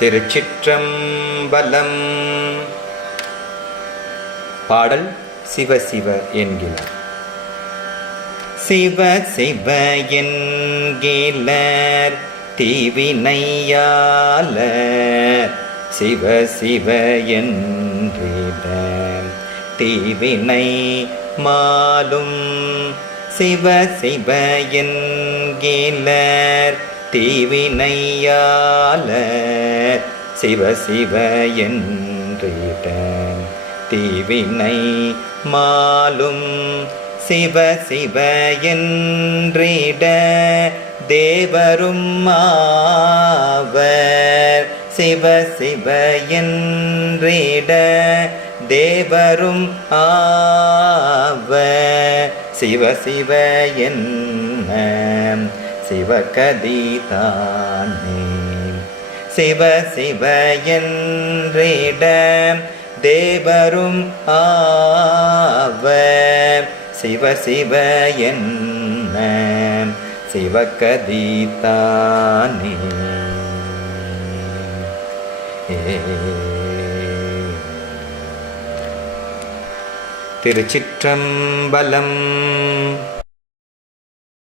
திருச்சிற்றம்பலம். பாடல் சிவ சிவ என்கிறார் சிவ சிவ என்கிலர் தீவினையால சிவ சிவ என்றிட தீவினை மாலும். சிவ சிவ என்கிலர் தீவினையாளர். சிவ சிவ என்றிட. தீவினை மாலும் சிவ சிவ என்றிட. தேவரும் மாவர் சிவ சிவ என்றிட. தேவரும் ஆவ சிவ சிவ என்ன. சிவகதி தானே. சிவ சிவ என்றிட தேவரும் ஆவ. சிவ சிவ என்ன? சிவகதிதானே. திருச்சிற்றம்பலம்